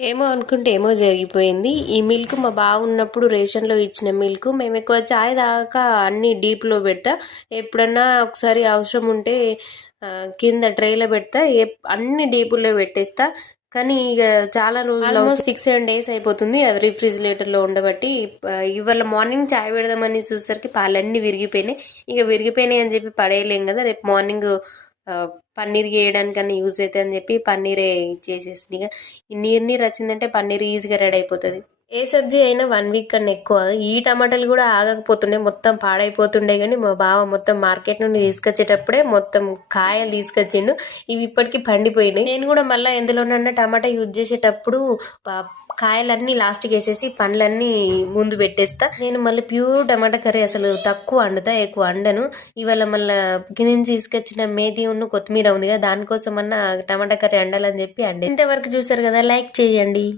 ఏమో అనుకుంటే ఏమో జరిగిపోయింది. ఈ మిల్క్ మా బావ ఉన్నప్పుడు రేషన్లో ఇచ్చిన మిల్క్. మేము ఎక్కువ చాయ్ దాకా అన్ని డీప్లో పెడతా. ఎప్పుడన్నా ఒకసారి అవసరం ఉంటే కింద ట్రేలో పెడతా. ఎప్- అన్ని డీపుల్లో పెట్టేస్తా. కానీ ఇక చాలా రోజులు సిక్స్ సెవెన్ డేస్ అయిపోతుంది. అవి రిఫ్రిజిరేటర్లో ఉండబట్టి ఇవాళ మార్నింగ్ చాయ్ పెడదామని చూసేసరికి పాలన్నీ విరిగిపోయినాయి. ఇక విరిగిపోయినాయి అని చెప్పి పడేయలేం కదా. రేపు మార్నింగ్ పన్నీర్ వేయడానికన్నా యూజ్ అవుతుంది అని చెప్పి పన్నీరే చేసేసింది. ఇక ఈ నీరు నీరు వచ్చిందంటే పన్నీర్ ఈజీగా రెడీ అయిపోతుంది. ఏ సబ్జీ అయినా వన్ వీక్ కన్నా ఎక్కువ. ఈ టమాటాలు కూడా ఆగకపోతుండే మొత్తం పాడైపోతుండే కానీ మా బావ మొత్తం మార్కెట్ నుండి తీసుకొచ్చేటప్పుడే మొత్తం కాయలు తీసుకొచ్చిండు. ఇవి ఇప్పటికీ పండిపోయినాయి. నేను కూడా మళ్ళీ ఎందులోనన్నా టమాటా యూజ్ చేసేటప్పుడు కాయలన్నీ లాస్ట్కి వేసేసి పండ్లన్నీ ముందు పెట్టేస్తా. నేను మళ్ళీ ప్యూర్ టమాటా కర్రీ అసలు తక్కువ వండుతా ఎక్కువ వండను. ఇవాళ మళ్ళీ గిన్నెని తీసుకొచ్చిన మేతి ఉన్న కొత్తిమీర ఉంది కదా దానికోసం అన్న టమాటా కర్రీ వండాలని చెప్పి అండి ఇంతవరకు చూసారు కదా లైక్ చేయండి.